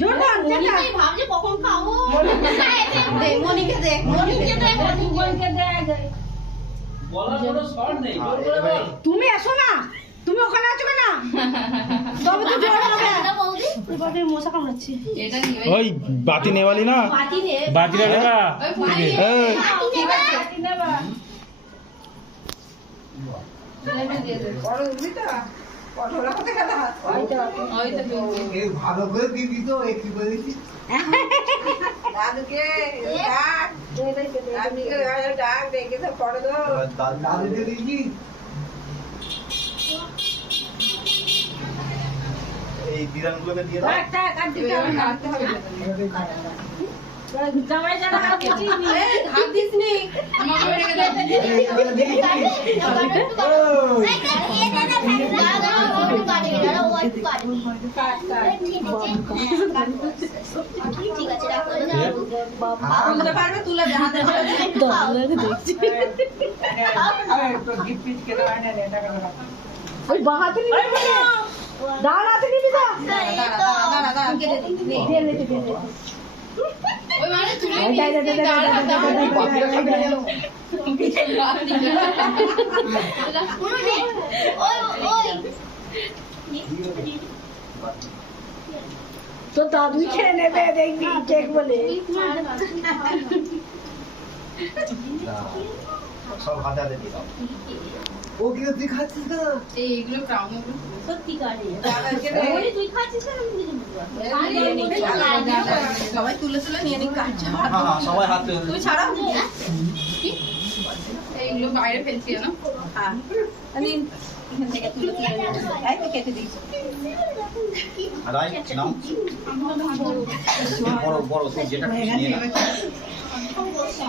ভাবছে কখন খাবো। মনিকে দে, মনিকে দে, মনিকে দে। তুমি এসো না, তুমি ওখানে আছো কেন? তবে তো জোর হবে। বৌদি মশা কামড়াচ্ছে। ওই বাতি নেওয়ালি না, বাতি নে, বাতিটা নেবা। এই বাতি নেবা। ভালো করে দিবি তো একটু করে দিবি দাদুকে দিবি এই বিরানগুলোকে দিয়ে দাও জামাই জানা কিছু নেই। হাত দিস নি। আমাকে রেখে দে। ঠিক আছে রাখো। তুলতে পারবে, তুলে দে হাতে ধরে দে। দেখছি। ওই বাহাতে নিবি না, ডাল হাতে নিবি না। ওই মানে তুলে ওই দে, দে, দে, দে, দে, দে, দে, দে, দে, তো দাদুই খেয়ে নেবে দেখবি কেক বলে। সব হাতে হাতে দিয়ে দাও ও কি তুই খাচ্ছিস না এইগুলো ব্রাউন সত্যিকারে তুই খাচ্ছিস না সবাই তুলে তুলে নিয়ে নিক কাটছে হ্যাঁ সবাই হাতে তুই ছাড়া এইগুলো বাইরে ফেলছি না হ্যাঁ আমি এখান থেকে তুলে তুলে এই তো কেটে দিয়েছি রাইট নাও বড় বড় তুই যেটা খুশি নিয়ে নাও